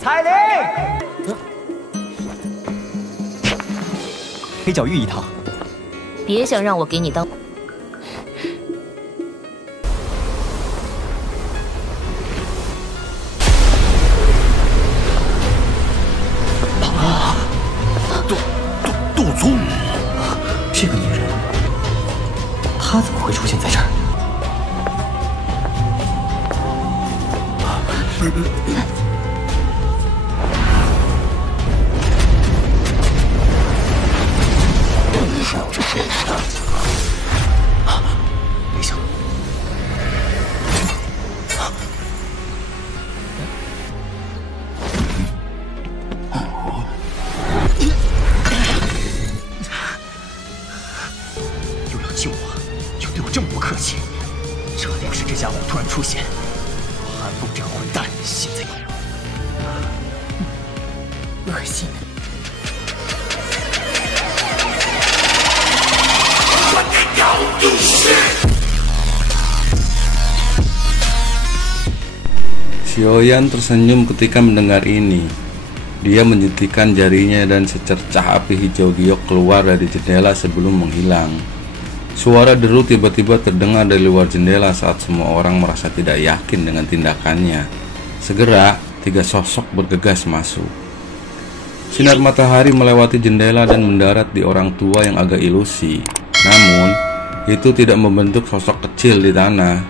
彩铃，给小玉一趟。别想让我给你当。杜宗，这个女人，她怎么会出现在这儿？没想，又要救我，又对我这么不客气，这要是这家伙突然出现，韩风这个混蛋现在恶心的。Xiaoyan tersenyum ketika mendengar ini. Dia menjentikan jarinya dan secercah api hijau giok keluar dari jendela sebelum menghilang. Suara deru tiba-tiba terdengar dari luar jendela saat semua orang merasa tidak yakin dengan tindakannya. Segera, 3 sosok bergegas masuk. Sinar matahari melewati jendela dan mendarat di orang tua yang agak ilusi. Namun, itu tidak membentuk sosok kecil di tanah.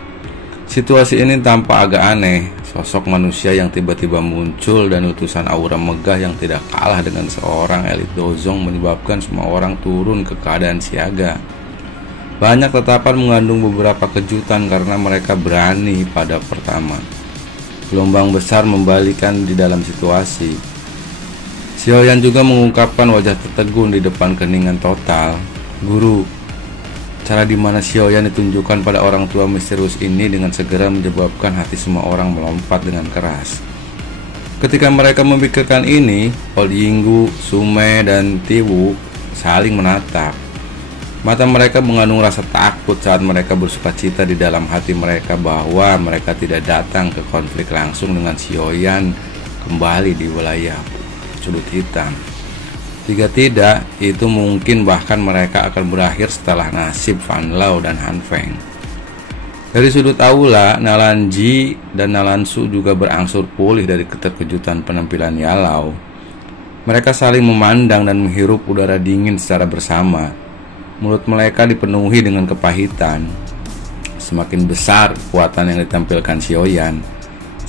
Situasi ini tampak agak aneh. Sosok manusia yang tiba-tiba muncul dan letusan aura megah yang tidak kalah dengan seorang elit dozong menyebabkan semua orang turun ke keadaan siaga. Banyak tatapan mengandung beberapa kejutan karena mereka berani pada pertama. Gelombang besar membalikan di dalam situasi. Xiaoyan juga mengungkapkan wajah tertegun di depan keningan total. Guru, cara di mana Xiaoyan ditunjukkan pada orang tua misterius ini dengan segera menyebabkan hati semua orang melompat dengan keras. Ketika mereka memikirkan ini, Old Yinggu, Sume, dan Tiwu saling menatap. Mata mereka mengandung rasa takut saat mereka bersukacita di dalam hati mereka bahwa mereka tidak datang ke konflik langsung dengan Xiaoyan kembali di wilayah sudut hitam. Jika tidak, itu mungkin bahkan mereka akan berakhir setelah nasib Fan Lao dan Han Feng. Dari sudut aula, Nalan Ji dan Nalan Su juga berangsur pulih dari keterkejutan penampilan Yalau. Mereka saling memandang dan menghirup udara dingin secara bersama. Mulut mereka dipenuhi dengan kepahitan. Semakin besar kekuatan yang ditampilkan Xiaoyan,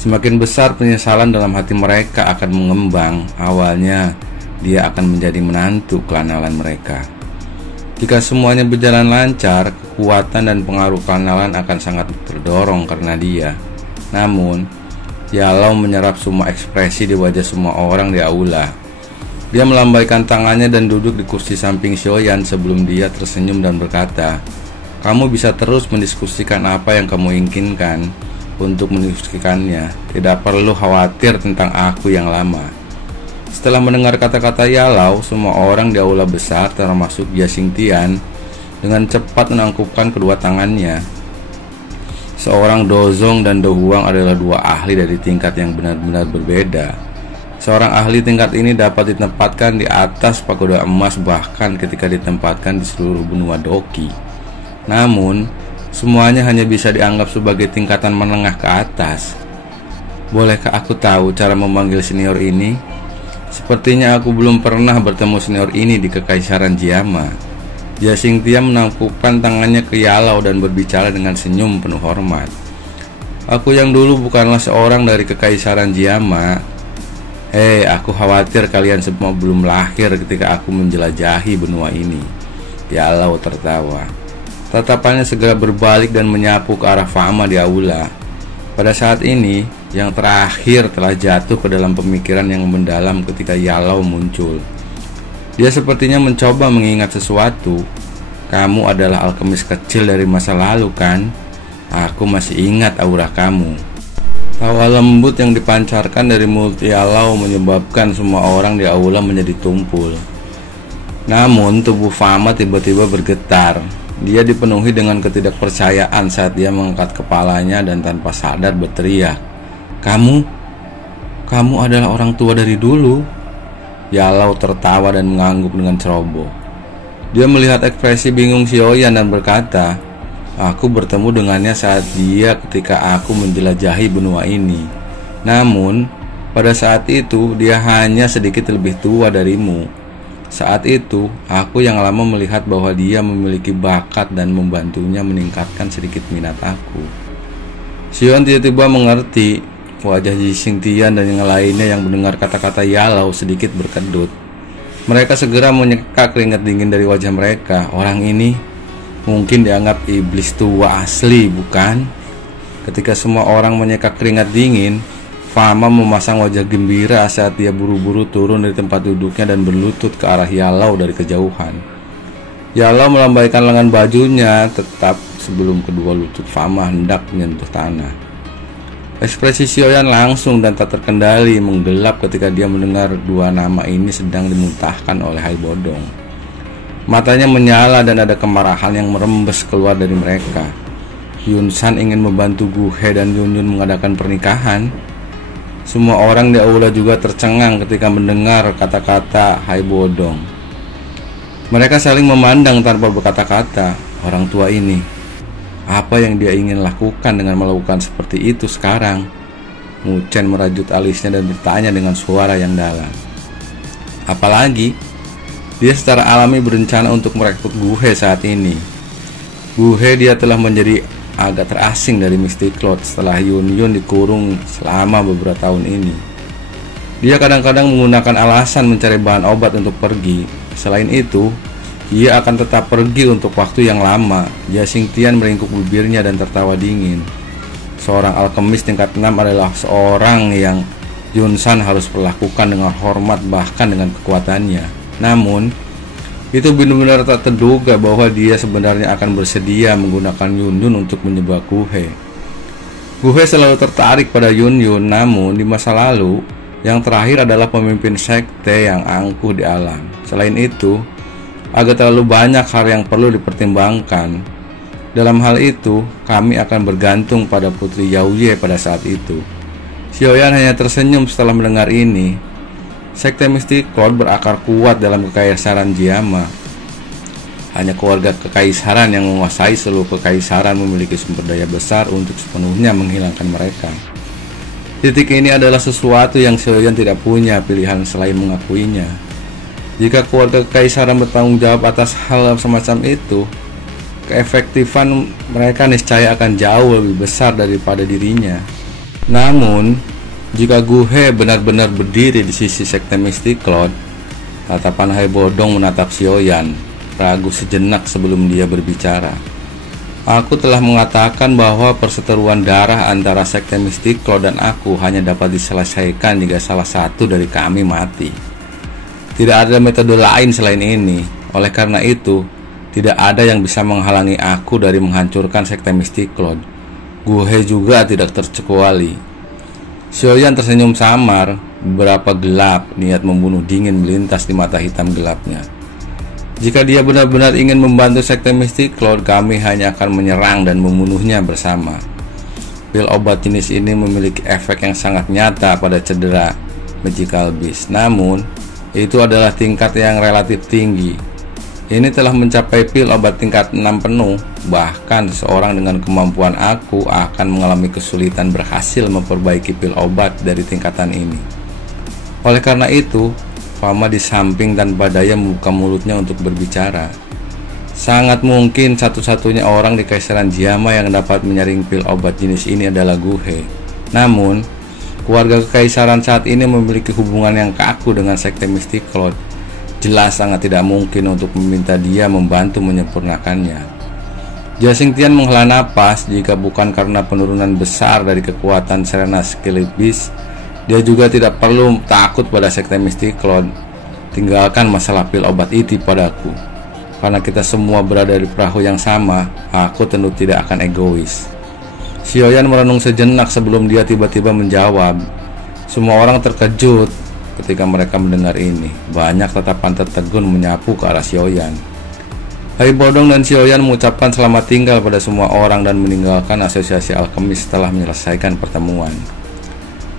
semakin besar penyesalan dalam hati mereka akan mengembang. Awalnya, dia akan menjadi menantu kelanalan mereka. Jika semuanya berjalan lancar, kekuatan dan pengaruh kelanalan akan sangat terdorong karena dia. Namun, Yalau menyerap semua ekspresi di wajah semua orang di aula. Dia melambaikan tangannya dan duduk di kursi samping Xiaoyan sebelum dia tersenyum dan berkata, "Kamu bisa terus mendiskusikan apa yang kamu inginkan untuk mendiskusikannya. Tidak perlu khawatir tentang aku yang lama." Setelah mendengar kata-kata Yalau, semua orang di aula besar termasuk Jia Xingtian dengan cepat menangkupkan kedua tangannya. Seorang Dozong dan Do Huang adalah 2 ahli dari tingkat yang benar-benar berbeda. Seorang ahli tingkat ini dapat ditempatkan di atas pagoda emas bahkan ketika ditempatkan di seluruh benua Doki. Namun, semuanya hanya bisa dianggap sebagai tingkatan menengah ke atas. Bolehkah aku tahu cara memanggil senior ini? Sepertinya aku belum pernah bertemu senior ini di Kekaisaran Jiama. Jia Xingtian menangkupkan tangannya ke Yalau dan berbicara dengan senyum penuh hormat. Aku yang dulu bukanlah seorang dari Kekaisaran Jiama. Hei, aku khawatir kalian semua belum lahir ketika aku menjelajahi benua ini. Yalau tertawa. Tatapannya segera berbalik dan menyapu ke arah Fama di aula. Pada saat ini, yang terakhir telah jatuh ke dalam pemikiran yang mendalam ketika Yalau muncul. Dia sepertinya mencoba mengingat sesuatu. Kamu adalah alkemis kecil dari masa lalu, kan? Aku masih ingat aura kamu. Tawa lembut yang dipancarkan dari mulut Yalau menyebabkan semua orang di aula menjadi tumpul. Namun tubuh Fama tiba-tiba bergetar. Dia dipenuhi dengan ketidakpercayaan saat dia mengangkat kepalanya dan tanpa sadar berteriak, "Kamu? Kamu adalah orang tua dari dulu. Yalau tertawa dan mengangguk dengan ceroboh. Dia melihat ekspresi bingung Xiaoyan dan berkata, aku bertemu dengannya saat dia ketika aku menjelajahi benua ini. Namun, pada saat itu dia hanya sedikit lebih tua darimu. Saat itu, aku yang lama melihat bahwa dia memiliki bakat dan membantunya meningkatkan sedikit minat aku. Xion tiba-tiba mengerti. Wajah Ji Xingtian dan yang lainnya yang mendengar kata-kata Yalau sedikit berkedut. Mereka segera menyeka keringat dingin dari wajah mereka. Orang ini mungkin dianggap iblis tua asli, bukan? Ketika semua orang menyeka keringat dingin, Fama memasang wajah gembira saat dia buru-buru turun dari tempat duduknya dan berlutut ke arah Yalau dari kejauhan. Yalau melambaikan lengan bajunya tetap sebelum kedua lutut Fama hendak menyentuh tanah. Ekspresi Xiaoyan langsung dan tak terkendali menggelap ketika dia mendengar dua nama ini sedang dimuntahkan oleh Hai Bodong. Matanya menyala dan ada kemarahan yang merembes keluar dari mereka. Yun San ingin membantu Gu He dan Yun Yun mengadakan pernikahan. Semua orang di aula juga tercengang ketika mendengar kata-kata Hai Bodong. Mereka saling memandang tanpa berkata-kata. Orang tua ini, apa yang dia ingin lakukan dengan melakukan seperti itu sekarang? Mu Chen merajut alisnya dan bertanya dengan suara yang dalam. Apalagi, dia secara alami berencana untuk merekrut Gu He saat ini. Gu He dia telah menjadi agak terasing dari Mystic Cloud setelah Yun Yun dikurung selama beberapa tahun ini. Dia kadang-kadang menggunakan alasan mencari bahan obat untuk pergi. Selain itu, ia akan tetap pergi untuk waktu yang lama. Jia Xingtian meringkuk bibirnya dan tertawa dingin. Seorang alkemis tingkat 6 adalah seorang yang Yun San harus perlakukan dengan hormat bahkan dengan kekuatannya. Namun, itu benar-benar tak terduga bahwa dia sebenarnya akan bersedia menggunakan Yun Yun untuk menyembah Gu He. Gu He selalu tertarik pada Yun Yun, namun di masa lalu, yang terakhir adalah pemimpin sekte yang angkuh di alam. Selain itu, agak terlalu banyak hal yang perlu dipertimbangkan. Dalam hal itu, kami akan bergantung pada Putri Yaoye pada saat itu. Xiaoyan hanya tersenyum setelah mendengar ini. Sekte Mystic Cloud berakar kuat dalam kekaisaran Jiama. Hanya keluarga kekaisaran yang menguasai seluruh kekaisaran memiliki sumber daya besar untuk sepenuhnya menghilangkan mereka. Titik ini adalah sesuatu yang Xiaoyan tidak punya pilihan selain mengakuinya. Jika keluarga kekaisaran bertanggung jawab atas hal semacam itu, keefektifan mereka niscaya akan jauh lebih besar daripada dirinya. Namun, jika Gu He benar-benar berdiri di sisi sekte Mystic Cloud, tatapan Hai Bodong menatap Xiaoyan, ragu sejenak sebelum dia berbicara. Aku telah mengatakan bahwa perseteruan darah antara sekte Mystic Cloud dan aku hanya dapat diselesaikan jika salah satu dari kami mati. Tidak ada metode lain selain ini. Oleh karena itu, tidak ada yang bisa menghalangi aku dari menghancurkan sekte Mystic Cloud. Gu He juga tidak terkecuali. Xiaoyan tersenyum samar. Beberapa gelap niat membunuh dingin melintas di mata hitam gelapnya. Jika dia benar-benar ingin membantu sekte Mystic Cloud, kami hanya akan menyerang dan membunuhnya bersama. Pil obat jenis ini memiliki efek yang sangat nyata pada cedera Magical Beast. Namun, itu adalah tingkat yang relatif tinggi. Ini telah mencapai pil obat tingkat 6 penuh. Bahkan seorang dengan kemampuan aku akan mengalami kesulitan berhasil memperbaiki pil obat dari tingkatan ini. Oleh karena itu, Fama di samping tanpa daya membuka mulutnya untuk berbicara. Sangat mungkin satu-satunya orang di Kaisaran Jiama yang dapat menyaring pil obat jenis ini adalah Gu He. Namun, keluarga kekaisaran saat ini memiliki hubungan yang kaku dengan sekte Mystic Cloud. Jelas sangat tidak mungkin untuk meminta dia membantu menyempurnakannya. Jia Xingtian menghela napas. Jika bukan karena penurunan besar dari kekuatan Serena Skilibis, dia juga tidak perlu takut pada sekte Mystic Cloud. Tinggalkan masalah pil obat itu padaku. Karena kita semua berada di perahu yang sama, aku tentu tidak akan egois. Xiaoyan merenung sejenak sebelum dia tiba-tiba menjawab. Semua orang terkejut ketika mereka mendengar ini. Banyak tatapan tertegun menyapu ke arah Xiaoyan. Hai Bodong dan Xiaoyan mengucapkan selamat tinggal pada semua orang dan meninggalkan asosiasi alkemis setelah menyelesaikan pertemuan.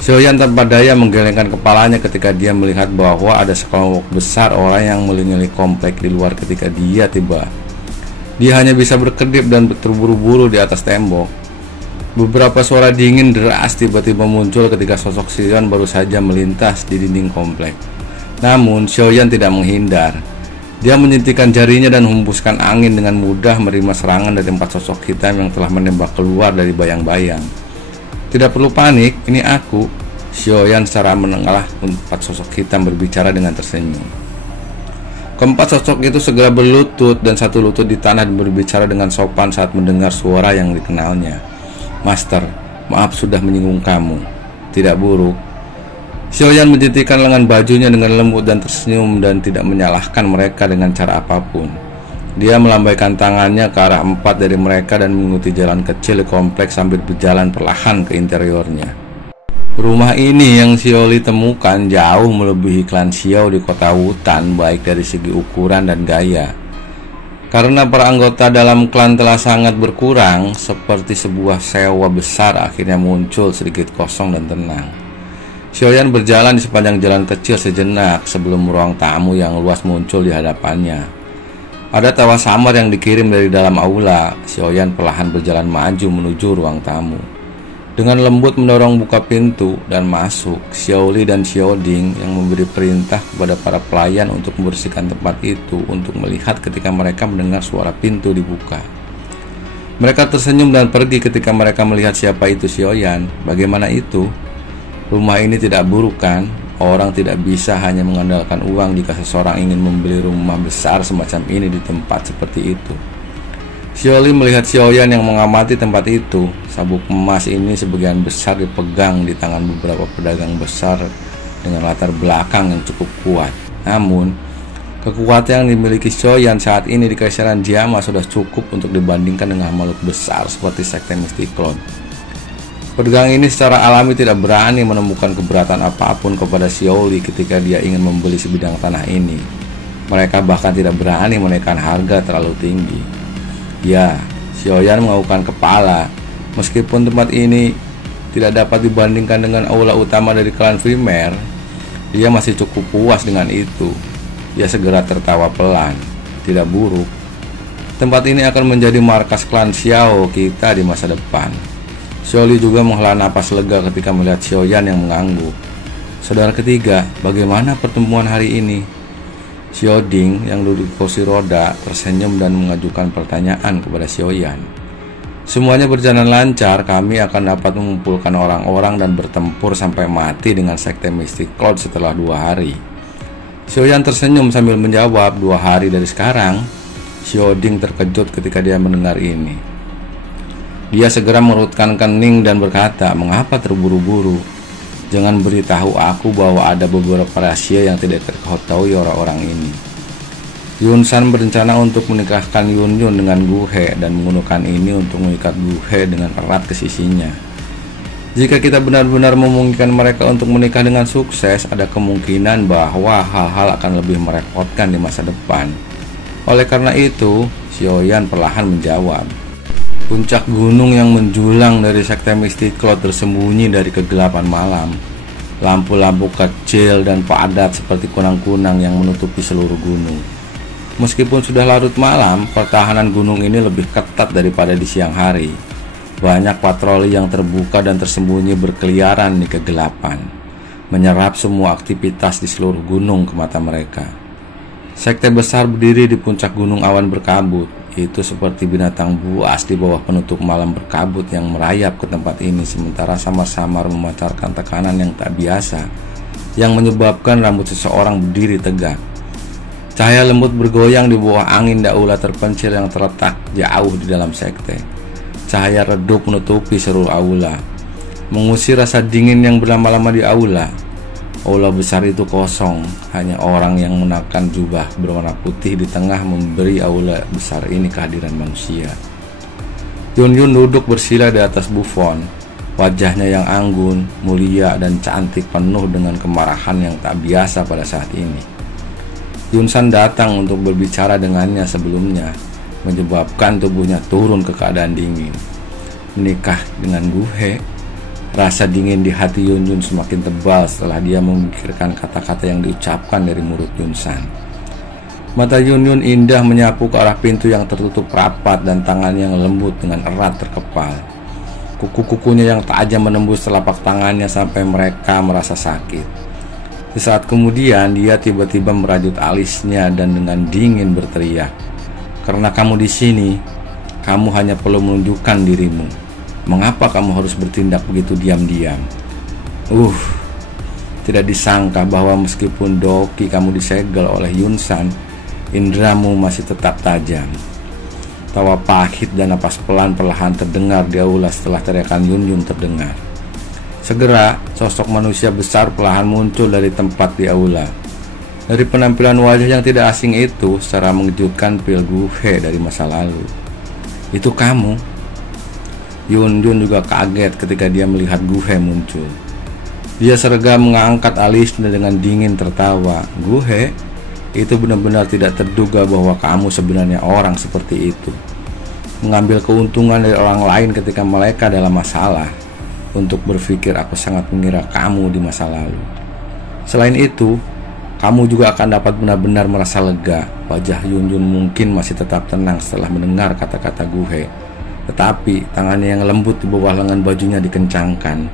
Xiaoyan tanpa daya menggelengkan kepalanya ketika dia melihat bahwa ada sekelompok besar orang yang mengelilingi komplek di luar ketika dia tiba. Dia hanya bisa berkedip dan terburu-buru di atas tembok. Beberapa suara dingin deras tiba-tiba muncul ketika sosok Xiaoyan baru saja melintas di dinding komplek. Namun Xiaoyan tidak menghindar. Dia menyentikan jarinya dan hembuskan angin dengan mudah menerima serangan dari 4 sosok hitam yang telah menembak keluar dari bayang-bayang. Tidak perlu panik, ini aku. Xiaoyan secara menengalah 4 sosok hitam berbicara dengan tersenyum. Keempat sosok itu segera berlutut dan satu lutut di tanah dan berbicara dengan sopan saat mendengar suara yang dikenalnya. Master, maaf sudah menyinggung kamu. Tidak buruk. Xiaoyan menjentikan lengan bajunya dengan lembut dan tersenyum dan tidak menyalahkan mereka dengan cara apapun. Dia melambaikan tangannya ke arah 4 dari mereka dan mengikuti jalan kecil di kompleks sambil berjalan perlahan ke interiornya. Rumah ini yang Xiaoli temukan jauh melebihi klan Xiao di kota Wutan, baik dari segi ukuran dan gaya. Karena para anggota dalam klan telah sangat berkurang, seperti sebuah sewa besar akhirnya muncul sedikit kosong dan tenang. Xiaoyan berjalan di sepanjang jalan kecil sejenak sebelum ruang tamu yang luas muncul di hadapannya. Ada tawa samar yang dikirim dari dalam aula. Xiaoyan perlahan berjalan maju menuju ruang tamu. Dengan lembut mendorong buka pintu dan masuk, Xiaoli dan Xiaoding yang memberi perintah kepada para pelayan untuk membersihkan tempat itu untuk melihat ketika mereka mendengar suara pintu dibuka. Mereka tersenyum dan pergi ketika mereka melihat siapa itu Xiaoyan. Bagaimana itu? Rumah ini tidak buruk kan? Orang tidak bisa hanya mengandalkan uang jika seseorang ingin membeli rumah besar semacam ini di tempat seperti itu. Xiaoli melihat Xiaoyan yang mengamati tempat itu. Sabuk emas ini sebagian besar dipegang di tangan beberapa pedagang besar dengan latar belakang yang cukup kuat. Namun, kekuatan yang dimiliki Xiaoyan saat ini di Kaisaran Jiama sudah cukup untuk dibandingkan dengan makhluk besar seperti sekte Mystic Cloud. Pedagang ini secara alami tidak berani menemukan keberatan apapun kepada Xiaoli ketika dia ingin membeli sebidang tanah ini. Mereka bahkan tidak berani menaikkan harga terlalu tinggi. Ya, Xiaoyan menganggukkan kepala. Meskipun tempat ini tidak dapat dibandingkan dengan aula utama dari klan Frimer, dia masih cukup puas dengan itu. Dia segera tertawa pelan. Tidak buruk. Tempat ini akan menjadi markas klan Xiao kita di masa depan. Xiaoli juga menghela napas lega ketika melihat Xiaoyan yang mengangguk. Saudara ketiga, bagaimana pertemuan hari ini? Xiaoding yang duduk di kursi roda tersenyum dan mengajukan pertanyaan kepada Xiaoyan. Semuanya berjalan lancar, kami akan dapat mengumpulkan orang-orang dan bertempur sampai mati dengan sekte Mystic Cloud setelah 2 hari. Xiaoyan tersenyum sambil menjawab, 2 hari dari sekarang. Xiaoding terkejut ketika dia mendengar ini. Dia segera merutkan kening dan berkata, mengapa terburu-buru? Jangan beritahu aku bahwa ada beberapa rahasia yang tidak terketahui orang-orang ini. Yun San berencana untuk menikahkan Yun Yun dengan Gu He dan menggunakan ini untuk mengikat Gu He dengan erat ke sisinya. Jika kita benar-benar memungkinkan mereka untuk menikah dengan sukses, ada kemungkinan bahwa hal-hal akan lebih merepotkan di masa depan. Oleh karena itu, Xiaoyan perlahan menjawab. Puncak gunung yang menjulang dari sekte Mystic Cloud tersembunyi dari kegelapan malam. Lampu-lampu kecil dan padat seperti kunang-kunang yang menutupi seluruh gunung. Meskipun sudah larut malam, pertahanan gunung ini lebih ketat daripada di siang hari. Banyak patroli yang terbuka dan tersembunyi berkeliaran di kegelapan, menyerap semua aktivitas di seluruh gunung ke mata mereka. Sekte besar berdiri di puncak gunung awan berkabut. Itu seperti binatang buas di bawah penutup malam berkabut yang merayap ke tempat ini sementara samar-samar memancarkan tekanan yang tak biasa yang menyebabkan rambut seseorang berdiri tegak. Cahaya lembut bergoyang di bawah angin daula terpencil yang terletak jauh di dalam sekte. Cahaya redup menutupi seluruh aula, mengusir rasa dingin yang berlama-lama di aula. Aula besar itu kosong, hanya orang yang mengenakan jubah berwarna putih di tengah memberi aula besar ini kehadiran manusia. Yun Yun duduk bersila di atas Buffon, wajahnya yang anggun, mulia dan cantik penuh dengan kemarahan yang tak biasa pada saat ini. Yun San datang untuk berbicara dengannya sebelumnya, menyebabkan tubuhnya turun ke keadaan dingin. Menikah dengan Gu He? Rasa dingin di hati Yun semakin tebal setelah dia memikirkan kata-kata yang diucapkan dari mulut Yunsan. Mata Yun indah menyapu ke arah pintu yang tertutup rapat dan tangannya yang lembut dengan erat terkepal. Kuku-kukunya yang tajam menembus telapak tangannya sampai mereka merasa sakit. Sesaat kemudian dia tiba-tiba merajut alisnya dan dengan dingin berteriak, "Karena kamu di sini, kamu hanya perlu menunjukkan dirimu. Mengapa kamu harus bertindak begitu diam-diam?" Tidak disangka bahwa meskipun Doki kamu disegel oleh Yunsan, indramu masih tetap tajam. Tawa pahit dan napas pelan perlahan terdengar di aula setelah teriakan Yun terdengar. Segera, sosok manusia besar perlahan muncul dari tempat di aula. Dari penampilan wajah yang tidak asing itu, secara mengejutkan Pil Guhe dari masa lalu. "Itu kamu?" Yun juga kaget ketika dia melihat Guhe muncul. Dia sergam mengangkat alisnya dengan dingin tertawa. "Guhe, itu benar-benar tidak terduga bahwa kamu sebenarnya orang seperti itu. Mengambil keuntungan dari orang lain ketika mereka dalam masalah. Untuk berpikir aku sangat mengira kamu di masa lalu. Selain itu, kamu juga akan dapat benar-benar merasa lega." Wajah Yun mungkin masih tetap tenang setelah mendengar kata-kata Guhe. Tetapi tangannya yang lembut di bawah lengan bajunya dikencangkan.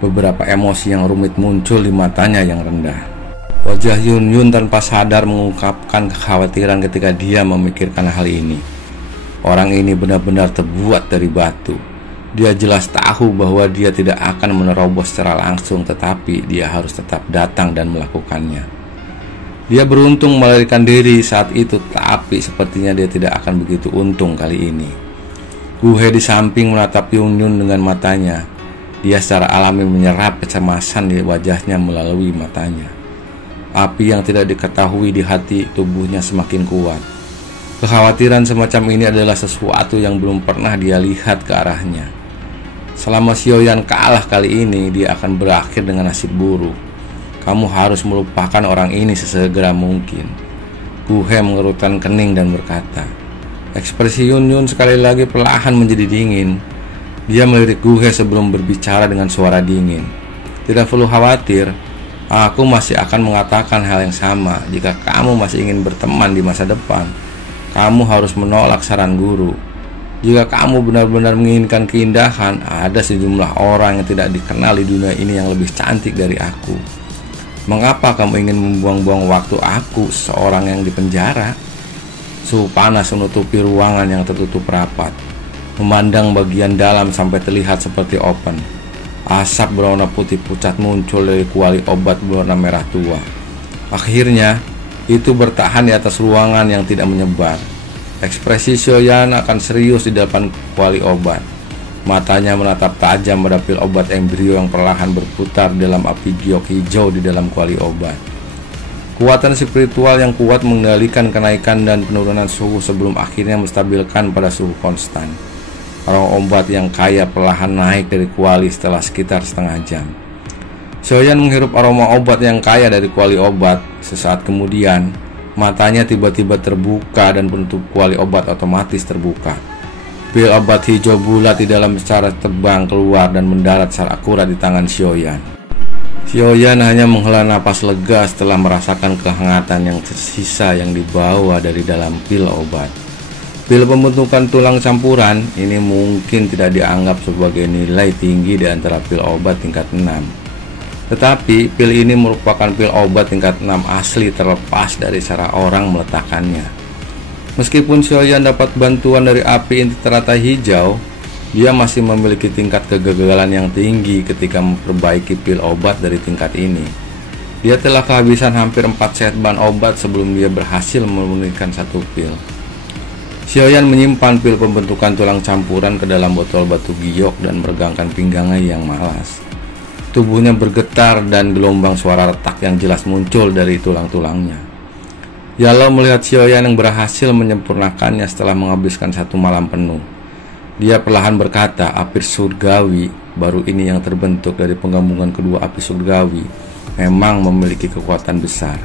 Beberapa emosi yang rumit muncul di matanya yang rendah. Wajah Yun tanpa sadar mengungkapkan kekhawatiran ketika dia memikirkan hal ini. Orang ini benar-benar terbuat dari batu. Dia jelas tahu bahwa dia tidak akan menerobos secara langsung, tetapi dia harus tetap datang dan melakukannya. Dia beruntung melarikan diri saat itu, tapi sepertinya dia tidak akan begitu untung kali ini. Guhe di samping menatap Yun dengan matanya. Dia secara alami menyerap kecemasan di wajahnya melalui matanya. Api yang tidak diketahui di hati tubuhnya semakin kuat. Kekhawatiran semacam ini adalah sesuatu yang belum pernah dia lihat ke arahnya. Selama Xiaoyan kalah kali ini, dia akan berakhir dengan nasib buruk. Kamu harus melupakan orang ini sesegera mungkin. Guhe mengerutkan kening dan berkata. Ekspresi Yun sekali lagi perlahan menjadi dingin. Dia melirik Guhe sebelum berbicara dengan suara dingin. "Tidak perlu khawatir, aku masih akan mengatakan hal yang sama. Jika kamu masih ingin berteman di masa depan, kamu harus menolak saran guru. Jika kamu benar-benar menginginkan keindahan, ada sejumlah orang yang tidak dikenal di dunia ini yang lebih cantik dari aku. Mengapa kamu ingin membuang-buang waktu aku, seorang yang dipenjara?" Suhu panas menutupi ruangan yang tertutup rapat, memandang bagian dalam sampai terlihat seperti open. Asap berwarna putih pucat muncul dari kuali obat berwarna merah tua. Akhirnya, itu bertahan di atas ruangan yang tidak menyebar. Ekspresi Xiaoyan akan serius di depan kuali obat. Matanya menatap tajam pada pil obat embrio yang perlahan berputar dalam api giok hijau di dalam kuali obat. Kekuatan spiritual yang kuat mengendalikan kenaikan dan penurunan suhu sebelum akhirnya menstabilkan pada suhu konstan. Aroma obat yang kaya perlahan naik dari kuali setelah sekitar setengah jam. Xiaoyan menghirup aroma obat yang kaya dari kuali obat. Sesaat kemudian, matanya tiba-tiba terbuka dan penutup kuali obat otomatis terbuka. Pil obat hijau bulat di dalam secara terbang keluar dan mendarat secara akurat di tangan Xiaoyan. Xiaoyan hanya menghela napas lega setelah merasakan kehangatan yang tersisa yang dibawa dari dalam pil obat. Pil pembentukan tulang campuran ini mungkin tidak dianggap sebagai nilai tinggi di antara pil obat tingkat 6. Tetapi pil ini merupakan pil obat tingkat 6 asli terlepas dari cara orang meletakkannya. Meskipun Xiaoyan dapat bantuan dari api inti teratai hijau, dia masih memiliki tingkat kegagalan yang tinggi ketika memperbaiki pil obat dari tingkat ini. Dia telah kehabisan hampir 4 set bahan obat sebelum dia berhasil memurnikan satu pil. Xiaoyan menyimpan pil pembentukan tulang campuran ke dalam botol batu giok dan meregangkan pinggangnya yang malas. Tubuhnya bergetar dan gelombang suara retak yang jelas muncul dari tulang-tulangnya. Yalo melihat Xiaoyan yang berhasil menyempurnakannya setelah menghabiskan satu malam penuh. Dia perlahan berkata, api surgawi baru ini yang terbentuk dari penggabungan kedua api surgawi memang memiliki kekuatan besar.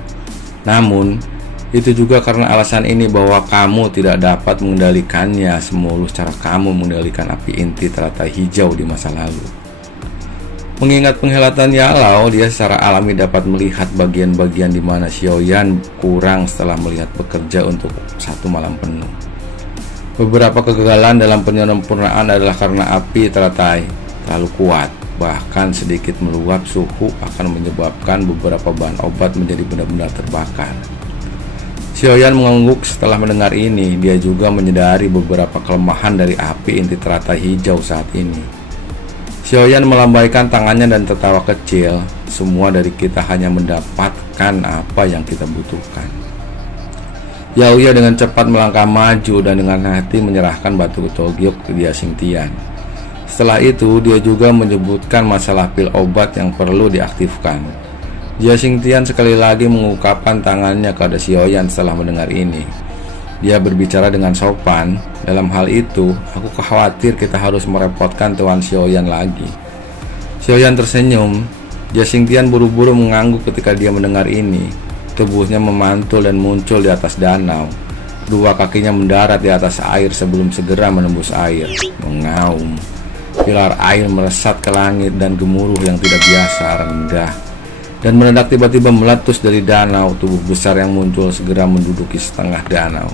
Namun, itu juga karena alasan ini bahwa kamu tidak dapat mengendalikannya semulus cara kamu mengendalikan api inti teratai hijau di masa lalu. Mengingat penghelatan Yalau, dia secara alami dapat melihat bagian-bagian di mana Xiaoyan kurang setelah melihat bekerja untuk 1 malam penuh. Beberapa kegagalan dalam penyempurnaan adalah karena api teratai terlalu kuat, bahkan sedikit meluap suhu akan menyebabkan beberapa bahan obat menjadi benar-benar terbakar. Xiaoyan mengangguk setelah mendengar ini. Dia juga menyadari beberapa kelemahan dari api inti teratai hijau saat ini. Xiaoyan melambaikan tangannya dan tertawa kecil. Semua dari kita hanya mendapatkan apa yang kita butuhkan. Yaoya dengan cepat melangkah maju dan dengan hati menyerahkan batu Togyok ke Jia Xingtian. Setelah itu, dia juga menyebutkan masalah pil obat yang perlu diaktifkan. Jia Xingtian sekali lagi mengungkapkan tangannya kepada Xiaoyan setelah mendengar ini. Dia berbicara dengan sopan. Dalam hal itu, aku khawatir kita harus merepotkan Tuan Xiaoyan lagi. Xiaoyan tersenyum. Jia Xingtian buru-buru mengangguk ketika dia mendengar ini. Tubuhnya memantul dan muncul di atas danau. Dua kakinya mendarat di atas air sebelum segera menembus air. Mengaum. Pilar air meresat ke langit dan gemuruh yang tidak biasa rendah. Dan mendadak tiba-tiba meletus dari danau. Tubuh besar yang muncul segera menduduki setengah danau.